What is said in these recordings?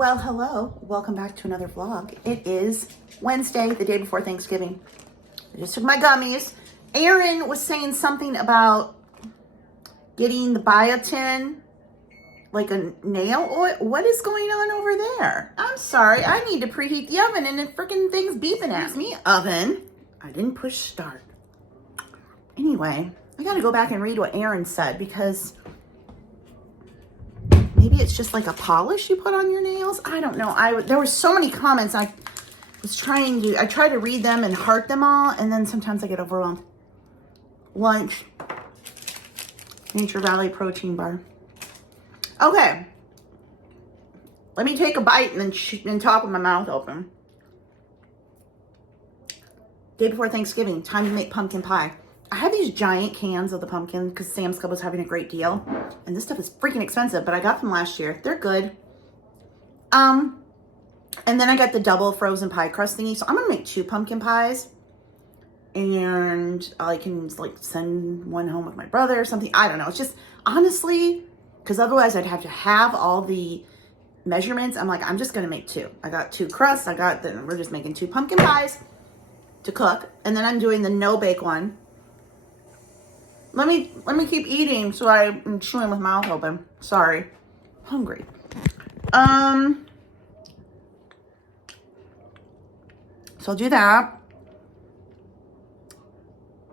Well, hello. Welcome back to another vlog. It is Wednesday, the day before Thanksgiving. I just took my gummies. Aaron was saying something about getting the biotin, like a nail oil. What is going on over there? I'm sorry. I need to preheat the oven and the freaking thing's beeping at me. Oven. I didn't push start. Anyway, I got to go back and read what Aaron said because maybe it's just like a polish you put on your nails. I don't know. There were so many comments. I try to read them and heart them all, and then sometimes I get overwhelmed. Lunch. Nature Valley protein bar. Okay. Let me take a bite and then talk with my mouth open. Day before Thanksgiving, time to make pumpkin pie. I have these giant cans of the pumpkin because Sam's Club was having a great deal. And this stuff is freaking expensive, but I got them last year. They're good. And then I got the double frozen pie crust thingy. So I'm going to make 2 pumpkin pies. And I can like send one home with my brother or something. I don't know. It's just honestly, because otherwise I'd have to have all the measurements. I'm like, I'm just going to make 2. I got 2 crusts. We're just making 2 pumpkin pies to cook. And then I'm doing the no bake one. Let me keep eating so I'm chewing with my mouth open. Sorry. Hungry. So I'll do that.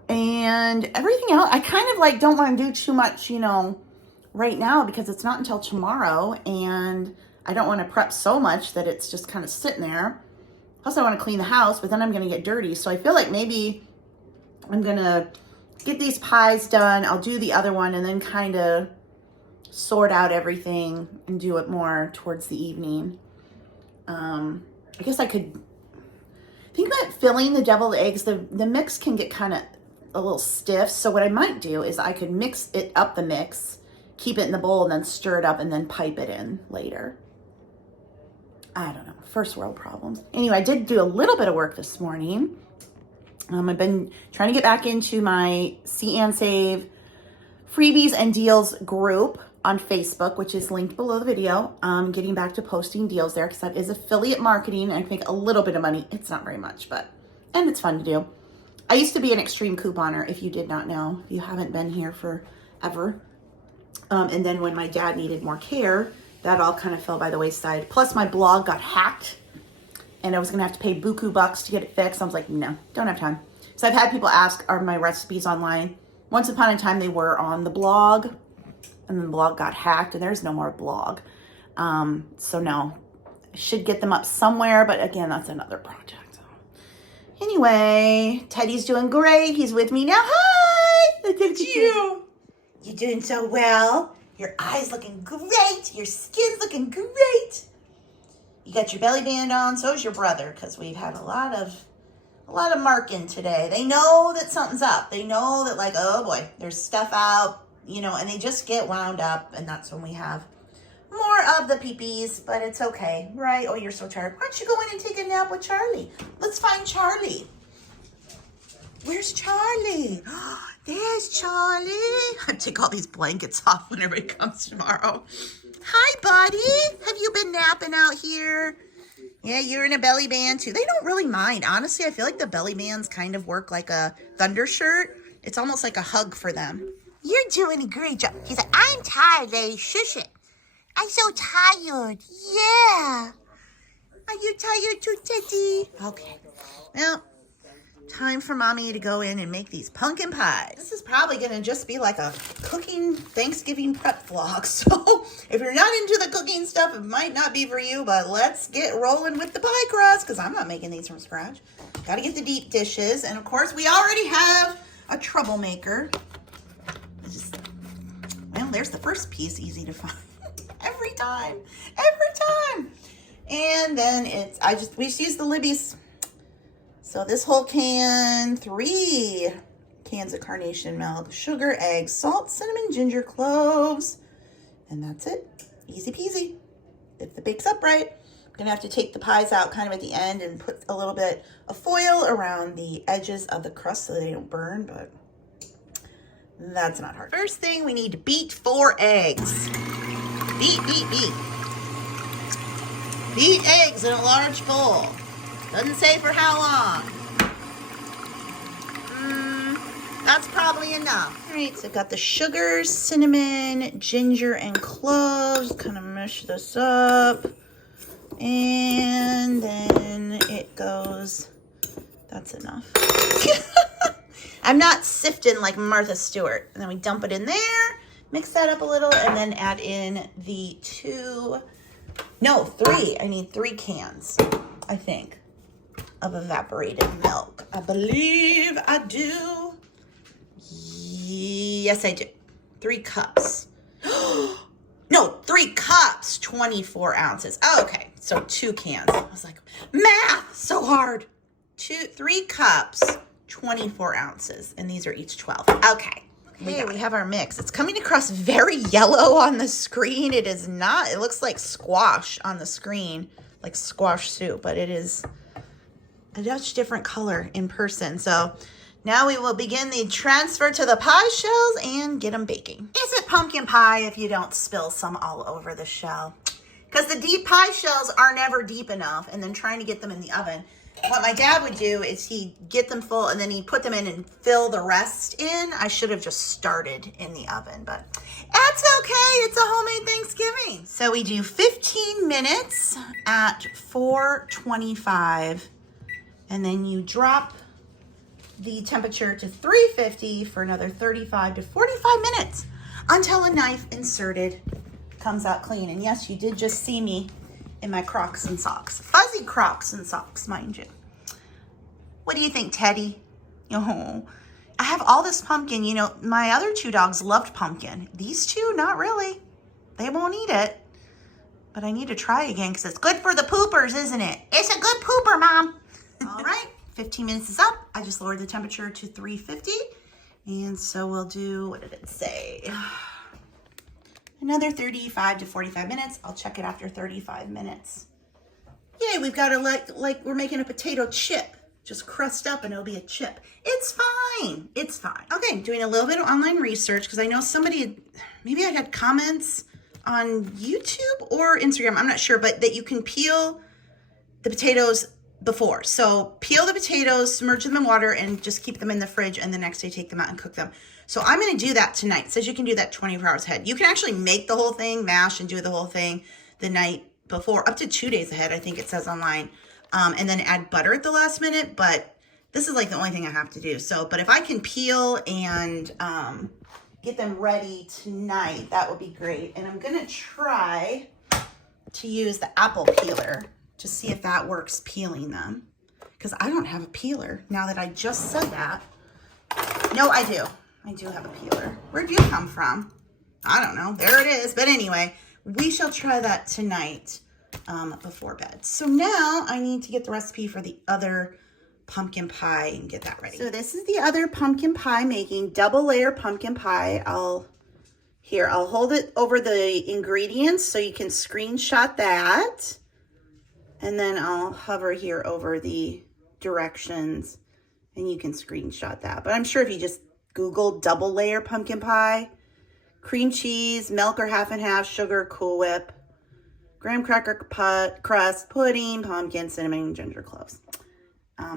And everything else, I kind of like don't want to do too much, right now because it's not until tomorrow and I don't want to prep so much that it's just kind of sitting there. Plus I want to clean the house, but then I'm going to get dirty. So I feel like maybe I'm going to get these pies done. I'll do the other one and then kind of sort out everything and do it more towards the evening. I guess I could think that filling the deviled eggs, the mix can get kind of a little stiff. So what I might do is I could mix it up the mix, keep it in the bowl and then stir it up and then pipe it in later. I don't know. First world problems. Anyway, I did do a little bit of work this morning. I've been trying to get back into my See and Save freebies and deals group on Facebook, which is linked below the video. Getting back to posting deals there because that is affiliate marketing and I make a little bit of money. It's not very much, and it's fun to do. I used to be an extreme couponer, if you did not know, if you haven't been here forever. And then when my dad needed more care, that all kind of fell by the wayside. Plus my blog got hacked. And I was going to have to pay buku bucks to get it fixed. I was like, no, don't have time. So I've had people ask, are my recipes online? Once upon a time, they were on the blog. And then the blog got hacked. And there's no more blog. So no, I should get them up somewhere. But again, that's another project. Anyway, Teddy's doing great. He's with me now. Hi! Look at you. You're doing so well. Your eyes looking great. Your skin's looking great. You got your belly band on, so is your brother, because we've had a lot of marking today. They know that something's up. They know that like, oh boy, there's stuff out, and they just get wound up, and that's when we have more of the pee-pees, but it's okay, right? Oh, you're so tired. Why don't you go in and take a nap with Charlie? Let's find Charlie. Where's Charlie? There's Charlie. I take all these blankets off whenever he comes tomorrow. Hi, buddy. Have you been napping out here? Yeah, you're in a belly band, too. They don't really mind. Honestly, I feel like the belly bands kind of work like a thunder shirt. It's almost like a hug for them. You're doing a great job. He's like, I'm tired, lady. Shush it. I'm so tired. Yeah. Are you tired too, Teddy? Okay. Well, time for mommy to go in and make these pumpkin pies. This is probably going to just be like a cooking Thanksgiving prep vlog. So if you're not into the cooking stuff, it might not be for you, but let's get rolling with the pie crust because I'm not making these from scratch. Got to get the deep dishes. And of course, we already have a troublemaker. Well, there's the first piece, easy to find. Every time. And then we just use the Libby's. So this whole can, 3 cans of carnation milk, sugar, eggs, salt, cinnamon, ginger, cloves, and that's it. Easy peasy. If the bake's up right, I'm gonna have to take the pies out kind of at the end and put a little bit of foil around the edges of the crust so they don't burn, but that's not hard. First thing, we need to beat 4 eggs. Beat. Beat eggs in a large bowl. Doesn't say for how long. That's probably enough. All right, so I've got the sugar, cinnamon, ginger, and cloves. Kind of mash this up. And then it goes, that's enough. I'm not sifting like Martha Stewart. And then we dump it in there, mix that up a little, and then add in the three. I need 3 cans, I think, of evaporated milk. I believe I do. Yes, I do. 3 cups. No, 3 cups, 24 ounces. Oh, okay, so 2 cans. I was like, math, so hard. 3 cups, 24 ounces, and these are each 12. Okay. Okay, we have our mix. It's coming across very yellow on the screen. It is not. It looks like squash on the screen, like squash soup, but it is a much different color in person. So now we will begin the transfer to the pie shells and get them baking. Is it pumpkin pie if you don't spill some all over the shell? Because the deep pie shells are never deep enough, and then trying to get them in the oven. What my dad would do is he'd get them full and then he'd put them in and fill the rest in. I should have just started in the oven, but that's okay. It's a homemade Thanksgiving. So we do 15 minutes at 425, and then you drop the temperature to 350 for another 35 to 45 minutes until a knife inserted comes out clean. And yes, you did just see me in my Crocs and socks. Fuzzy Crocs and socks, mind you. What do you think, Teddy? Oh, I have all this pumpkin. You know, my other 2 dogs loved pumpkin. These 2, not really. They won't eat it. But I need to try again because it's good for the poopers, isn't it? It's a good pooper, Mom. All right, 15 minutes is up. I just lowered the temperature to 350. And so we'll do, what did it say? Another 35 to 45 minutes. I'll check it after 35 minutes. Yay, we've got it like we're making a potato chip. Just crust up and it'll be a chip. It's fine. It's fine. Okay, doing a little bit of online research because I know maybe I had comments on YouTube or Instagram, I'm not sure, but that you can peel the potatoes before. So peel the potatoes, submerge them in water, and just keep them in the fridge, and the next day take them out and cook them. So I'm going to do that tonight. It says you can do that 24 hours ahead. You can actually make the whole thing, mash and do the whole thing the night before, up to 2 days ahead, I think it says online, and then add butter at the last minute. But this is like the only thing I have to do. So, but if I can peel and get them ready tonight, that would be great. And I'm going to try to use the apple peeler to see if that works peeling them, because I don't have a peeler now that I just said that. No, I do. I do have a peeler. Where'd you come from? I don't know. There it is. But anyway, we shall try that tonight before bed. So now I need to get the recipe for the other pumpkin pie and get that ready. So this is the other pumpkin pie making, double layer pumpkin pie. I'll hold it over the ingredients so you can screenshot that. And then I'll hover here over the directions and you can screenshot that. But I'm sure if you just Google double layer pumpkin pie, cream cheese, milk or half and half, sugar, Cool Whip, graham cracker crust, pudding, pumpkin, cinnamon, ginger, cloves.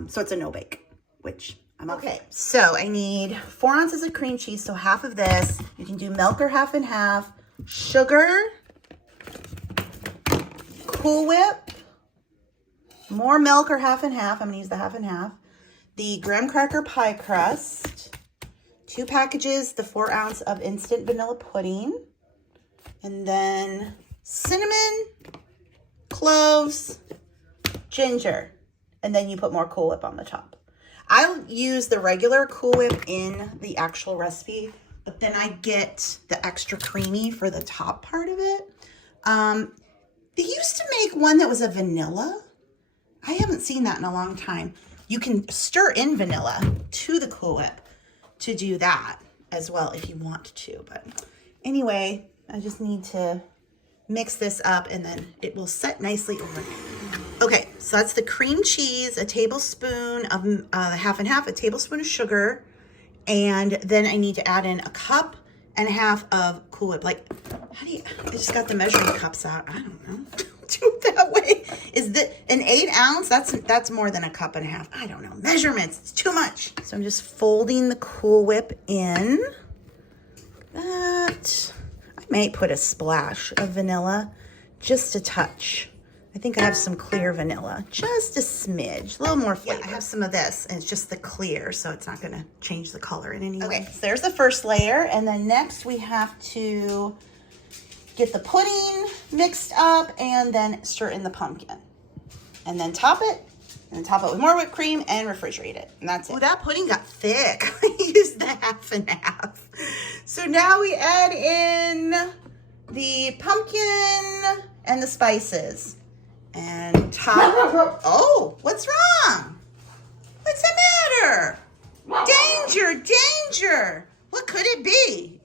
So it's a no bake, which I'm okay. So I need 4 ounces of cream cheese, so half of this. You can do milk or half and half, sugar, Cool Whip, more milk or half and half. I'm gonna use the half and half. The graham cracker pie crust, 2 packages, the 4 ounce of instant vanilla pudding, and then cinnamon, cloves, ginger, and then you put more Cool Whip on the top. I'll use the regular Cool Whip in the actual recipe, but then I get the extra creamy for the top part of it. They used to make one that was a vanilla. I haven't seen that in a long time. You can stir in vanilla to the Cool Whip to do that as well if you want to. But anyway, I just need to mix this up and then it will set nicely over. Okay, so that's the cream cheese, a tablespoon of half and half, a tablespoon of sugar, and then I need to add in a cup and a half of Cool Whip. Like, how do you, I just got the measuring cups out. I don't know. Do it that way. ounce, that's more than a cup and a half. I don't know, measurements, it's too much. So I'm just folding the Cool Whip in. That, I may put a splash of vanilla, just a touch. I think I have some clear vanilla, just a smidge, a little more flavor. Yeah, I have some of this, and it's just the clear, so it's not gonna change the color in any way. Okay, so there's the first layer, and then next we have to get the pudding mixed up and then stir in the pumpkin. And then top it, and top it with more whipped cream and refrigerate it, and that's it. Oh, that pudding got thick. I used the half and half. So now we add in the pumpkin and the spices. And top. Oh, what's wrong? What's the matter? Danger, danger. What could it be?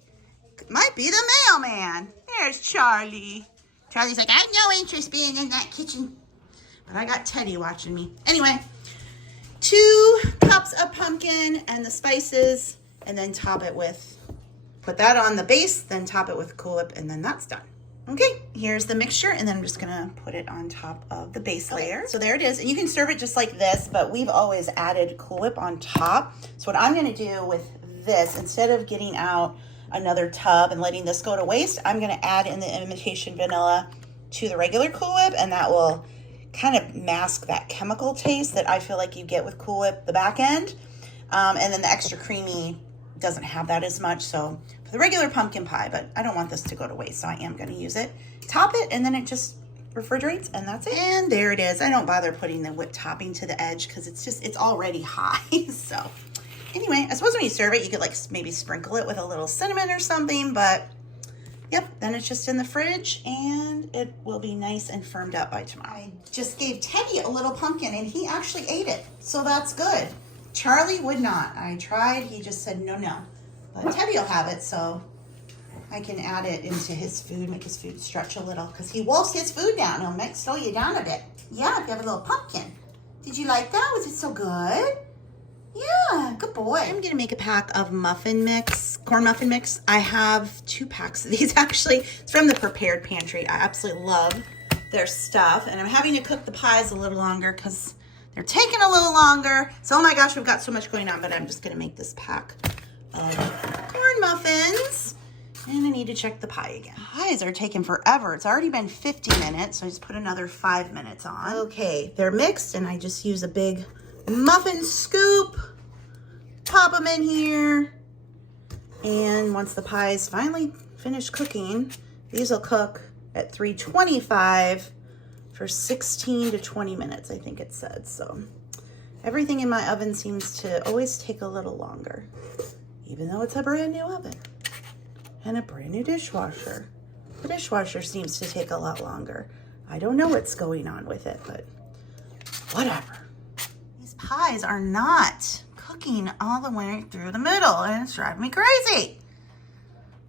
It might be the mailman. There's Charlie. Charlie's like, I have no interest being in that kitchen. But I got Teddy watching me. Anyway, 2 cups of pumpkin and the spices, and then top it with, put that on the base, then top it with Cool Whip, and then that's done. Okay, here's the mixture, and then I'm just gonna put it on top of the base layer. So there it is, and you can serve it just like this, but we've always added Cool Whip on top. So what I'm gonna do with this, instead of getting out another tub and letting this go to waste, I'm gonna add in the imitation vanilla to the regular Cool Whip, and that will kind of mask that chemical taste that I feel like you get with Cool Whip, the back end. And then the extra creamy doesn't have that as much, so for the regular pumpkin pie, but I don't want this to go to waste, so I am going to use it. Top it, and then it just refrigerates, and that's it. And there it is. I don't bother putting the whipped topping to the edge because it's already high. So anyway, I suppose when you serve it, you could like maybe sprinkle it with a little cinnamon or something, but yep, then it's just in the fridge, and it will be nice and firmed up by tomorrow. I just gave Teddy a little pumpkin, and he actually ate it, so that's good. Charlie would not. I tried. He just said no. But Teddy will have it, so I can add it into his food, make his food stretch a little, because he wolfs his food down. He'll slow you down a bit. Yeah, if you have a little pumpkin. Did you like that? Was it so good? Yeah, good boy. I'm going to make a pack of muffin mix, corn muffin mix. I have 2 packs of these, actually. It's from the Prepared Pantry. I absolutely love their stuff, and I'm having to cook the pies a little longer because they're taking a little longer. So, oh my gosh, we've got so much going on, but I'm just gonna make this pack of corn muffins. And I need to check the pie again. Pies are taking forever. It's already been 50 minutes, so I just put another 5 minutes on. Okay, they're mixed, and I just use a big muffin scoop, pop them in here. And once the pies finally finish cooking, these will cook at 325 for 16 to 20 minutes, I think it said. So everything in my oven seems to always take a little longer, even though it's a brand new oven and a brand new dishwasher. The dishwasher seems to take a lot longer. I don't know what's going on with it, but whatever. These pies are not cooking all the way through the middle, and it's driving me crazy.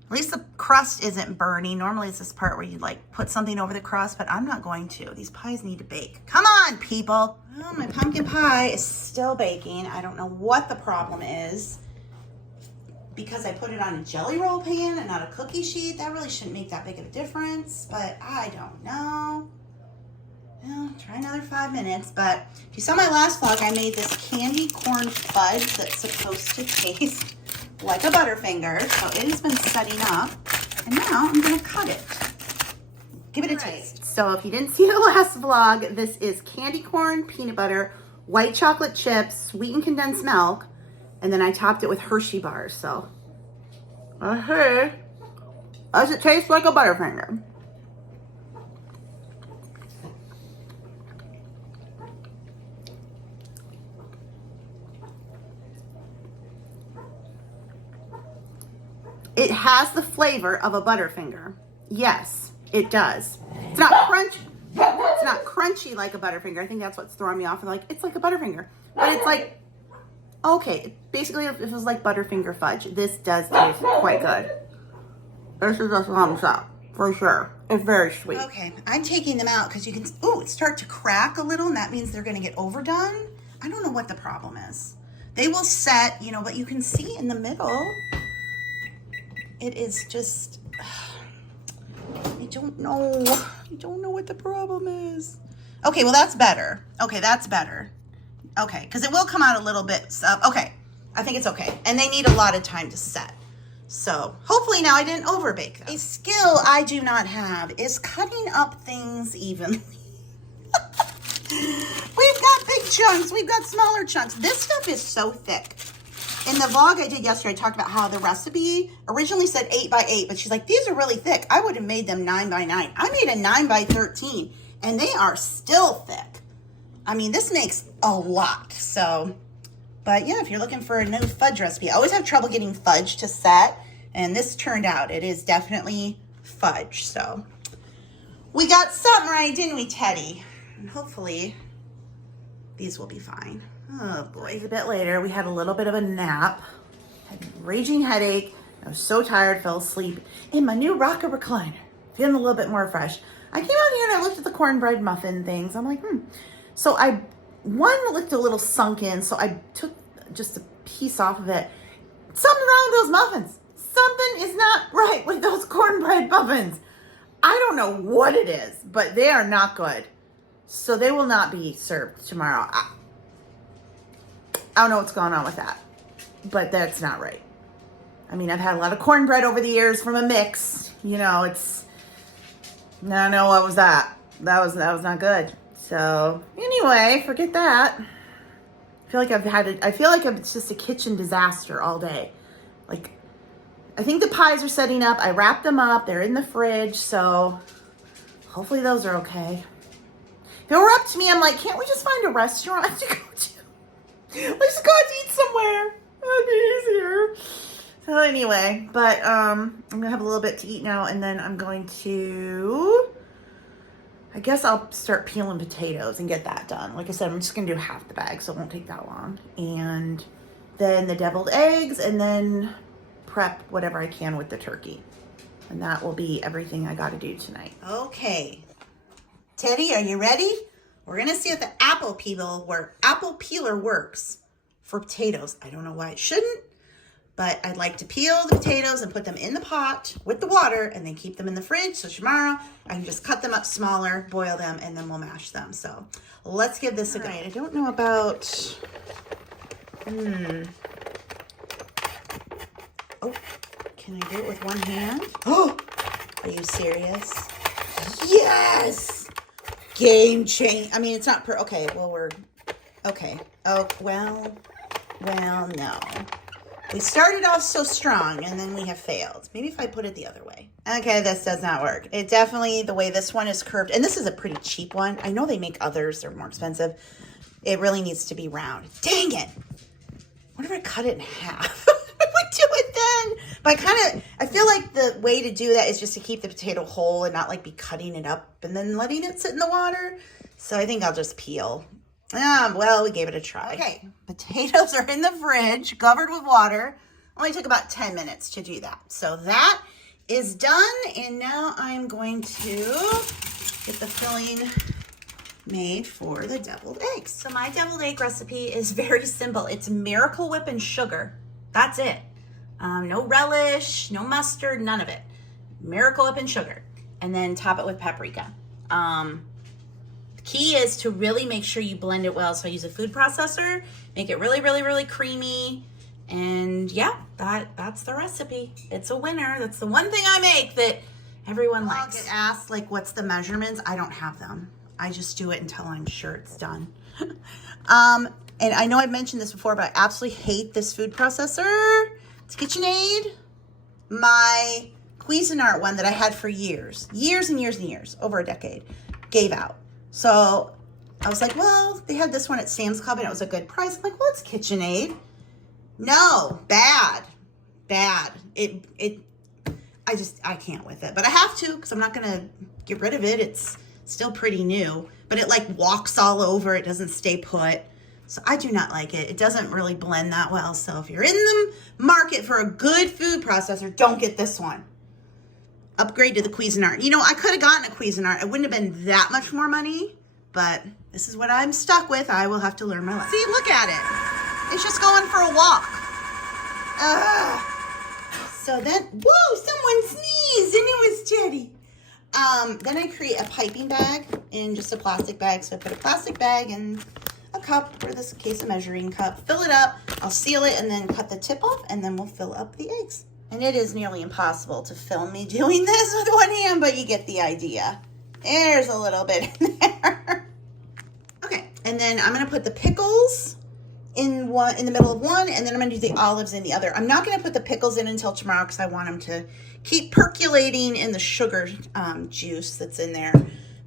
At least the crust isn't burning. Normally it's this part where you like put something over the crust, but I'm not going to. These pies need to bake. Come on, people. Well, my pumpkin pie is still baking. I don't know what the problem is. Because I put it on a jelly roll pan and not a cookie sheet, that really shouldn't make that big of a difference, but I don't know. Well, try another 5 minutes, but if you saw my last vlog, I made this candy corn fudge that's supposed to taste like a Butterfinger. So it has been setting up, and now I'm gonna cut it. Give it a taste. So if you didn't see the last vlog, this is candy corn, peanut butter, white chocolate chips, sweetened condensed milk, and then I topped it with Hershey bars. So, hey, does it taste like a Butterfinger? It has the flavor of a Butterfinger. Yes, it does. It's not crunchy. It's not crunchy like a Butterfinger. I think that's what's throwing me off. Like, it's like a Butterfinger, but it's like, okay, basically if it was like Butterfinger fudge, this does taste quite good. This is a thumbs up, for sure. It's very sweet. Okay, I'm taking them out because you can, it start to crack a little, and that means they're gonna get overdone. I don't know what the problem is. They will set, but you can see in the middle, it is just, I don't know what the problem is. Okay, well, that's better. Okay, that's better. Okay, because it will come out a little bit. Okay, I think it's okay. And they need a lot of time to set. So hopefully now I didn't overbake them. A skill I do not have is cutting up things evenly. We've got big chunks. We've got smaller chunks. This stuff is so thick. In the vlog I did yesterday, I talked about how the recipe originally said 8 by 8, but she's like, these are really thick. I would have made them 9 by 9. I made a 9 by 13, and they are still thick. I mean, this makes a lot. So, but yeah, if you're looking for a new fudge recipe, I always have trouble getting fudge to set, and this turned out, it is definitely fudge. So we got something right, didn't we, Teddy? And hopefully these will be fine. Oh boy. A bit later, we had a little bit of a nap. Had a raging headache. I was so tired, fell asleep in my new rocker recliner. Feeling a little bit more fresh. I came out here and I looked at the cornbread muffin things. I'm like, So one looked a little sunken, so I took just a piece off of it. Something wrong with those muffins. Something is not right with those cornbread muffins. I don't know what it is, but they are not good. So they will not be served tomorrow. I don't know what's going on with that, but that's not right. I mean, I've had a lot of cornbread over the years from a mix. You know, no, what was that? That was not good. So anyway, forget that. I feel like it's just a kitchen disaster all day. Like, I think the pies are setting up. I wrapped them up. They're in the fridge. So hopefully those are okay. If it were up to me, I'm like, can't we just find a restaurant to go to? Let's just go out to eat somewhere. That'd be easier. So anyway, but I'm gonna have a little bit to eat now, and then I'm going to, I guess I'll start peeling potatoes and get that done. Like I said, I'm just gonna do half the bag, so it won't take that long. And then the deviled eggs, and then prep whatever I can with the turkey. And that will be everything I gotta do tonight. Okay. Teddy, are you ready? We're gonna see if the apple peeler works for potatoes. I don't know why it shouldn't, but I'd like to peel the potatoes and put them in the pot with the water and then keep them in the fridge. So tomorrow I can just cut them up smaller, boil them, and then we'll mash them. So let's give this a go. I don't know about, Oh, can I do it with one hand? Oh, are you serious? Yes! Game change. I mean, it's not okay. Well, okay. Oh, well, no. We started off so strong and then we have failed. Maybe if I put it the other way. Okay, this does not work. It definitely, the way this one is curved, and this is a pretty cheap one. I know they make others, they're more expensive. It really needs to be round. Dang it. What if I cut it in half? I would do it then. But I feel like the way to do that is just to keep the potato whole and not like be cutting it up and then letting it sit in the water. So I think I'll just peel. Well, we gave it a try. Okay, potatoes are in the fridge, covered with water. Only took about 10 minutes to do that. So that is done. And now I'm going to get the filling made for the deviled eggs. So my deviled egg recipe is very simple. It's Miracle Whip and sugar. That's it. No relish, no mustard, none of it. Miracle Whip and sugar. And then top it with paprika. The key is to really make sure you blend it well. So I use a food processor, make it really, really, really creamy. And yeah, that's the recipe. It's a winner. That's the one thing I make that everyone likes. I'll get asked, like, what's the measurements? I don't have them. I just do it until I'm sure it's done. And I know I've mentioned this before, but I absolutely hate this food processor. It's KitchenAid. My Cuisinart one that I had for years and years and years, over a decade, gave out. So I was like, well, they had this one at Sam's Club and it was a good price. I'm like, well, it's KitchenAid. No, bad. I can't with it, but I have to because I'm not going to get rid of it. It's still pretty new, but it like walks all over. It doesn't stay put. So I do not like it. It doesn't really blend that well. So if you're in the market for a good food processor, don't get this one. Upgrade to the Cuisinart. You know, I could have gotten a Cuisinart. It wouldn't have been that much more money, but this is what I'm stuck with. I will have to learn my lesson. See, look at it. It's just going for a walk. So then, whoa, someone sneezed and it was Teddy. Then I create a piping bag in just a plastic bag. So I put a plastic bag in a cup, or this case a measuring cup, fill it up, I'll seal it, and then cut the tip off, and then we'll fill up the eggs. And it is nearly impossible to film me doing this with one hand, but you get the idea. There's a little bit in there. Okay, and then I'm gonna put the pickles in the middle of one, and then I'm gonna do the olives in the other. I'm not gonna put the pickles in until tomorrow because I want them to keep percolating in the sugar juice that's in there.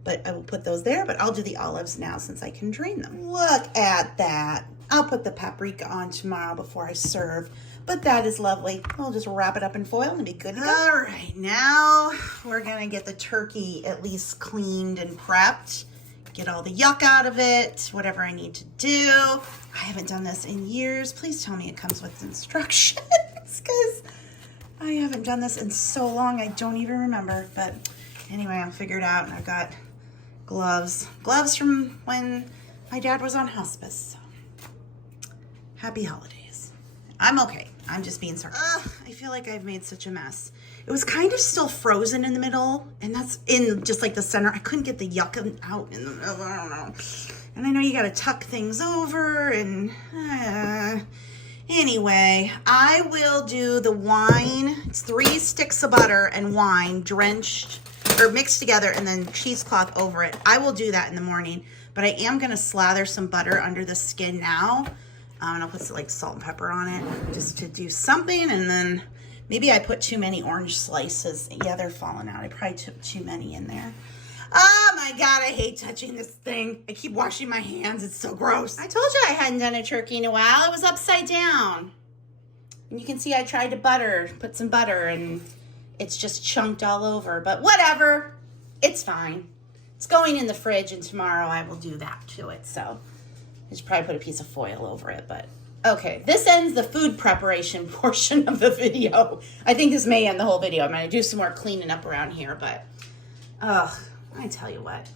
But I will put those there, but I'll do the olives now since I can drain them. Look at that. I'll put the paprika on tomorrow before I serve, but that is lovely. I'll just wrap it up in foil and be good to go. All right, now we're gonna get the turkey at least cleaned and prepped. Get all the yuck out of it, whatever I need to do. I haven't done this in years. Please tell me it comes with instructions because I haven't done this in so long I don't even remember. But anyway, I'll figure it out. And I've got gloves from when my dad was on hospice. So happy holidays. I'm okay. I'm just being sarcastic. I feel like I've made such a mess. It was kind of still frozen in the middle, and that's in just like the center. I couldn't get the yuck out in the middle. I don't know. And I know you got to tuck things over, and anyway, I will do the wine. It's 3 sticks of butter and wine drenched or mixed together, and then cheesecloth over it. I will do that in the morning, but I am going to slather some butter under the skin now. And I'll put some like salt and pepper on it just to do something, and then maybe I put too many orange slices. Yeah, they're falling out. I probably took too many in there. Oh my God, I hate touching this thing. I keep washing my hands. It's so gross. I told you I hadn't done a turkey in a while. It was upside down. And you can see I tried to put some butter, and it's just chunked all over. But whatever. It's fine. It's going in the fridge, and tomorrow I will do that to it. So I should probably put a piece of foil over it, but okay. This ends the food preparation portion of the video. I think this may end the whole video. I'm going to do some more cleaning up around here, but I tell you what,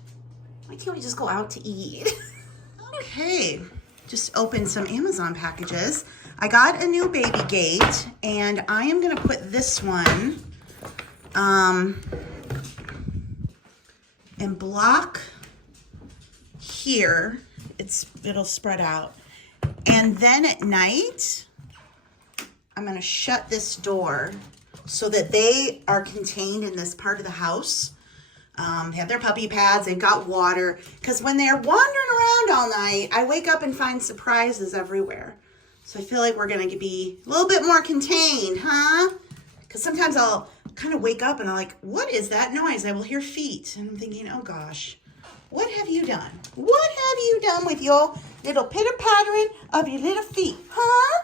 why can't we just go out to eat? Okay, just opened some Amazon packages. I got a new baby gate, and I am going to put this one and block here. It'll spread out. And then at night, I'm going to shut this door so that they are contained in this part of the house. They have their puppy pads, they've got water, because when they're wandering around all night, I wake up and find surprises everywhere. So I feel like we're going to be a little bit more contained, huh? Because sometimes I'll kind of wake up and I'm like, what is that noise? I will hear feet. And I'm thinking, oh gosh. What have you done? What have you done with your little pitter-pattering of your little feet? Huh?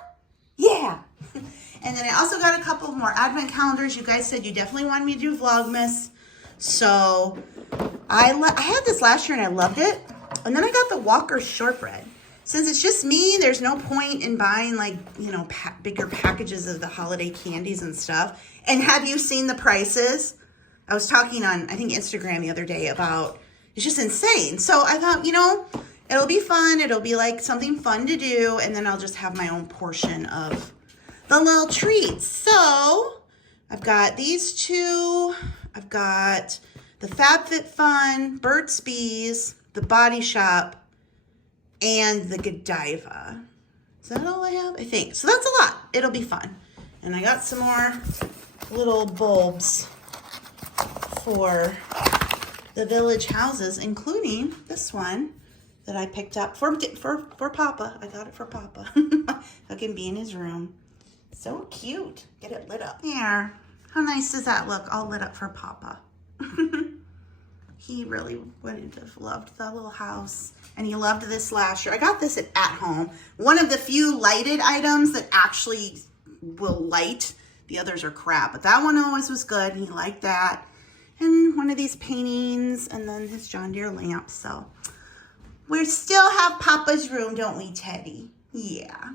Yeah. And then I also got a couple more advent calendars. You guys said you definitely wanted me to do Vlogmas. So I had this last year and I loved it. And then I got the Walker's shortbread. Since it's just me, there's no point in buying like, you know, bigger packages of the holiday candies and stuff. And have you seen the prices? I was talking on, I think, Instagram the other day about it's just insane. So I thought, you know, it'll be fun. It'll be like something fun to do. And then I'll just have my own portion of the little treats. So I've got these two. I've got the FabFitFun, Burt's Bees, the Body Shop, and the Godiva. Is that all I have? I think. So that's a lot. It'll be fun. And I got some more little bulbs for the village houses, including this one that I picked up for Papa. I got it for Papa. I can be in his room. So cute. Get it lit up. There. How nice does that look? All lit up for Papa. He really would have loved the little house. And he loved this last year. I got this at home. One of the few lighted items that actually will light. The others are crap. But that one always was good. And he liked that. And one of these paintings, and then his John Deere lamp. So we still have Papa's room, don't we, Teddy? Yeah.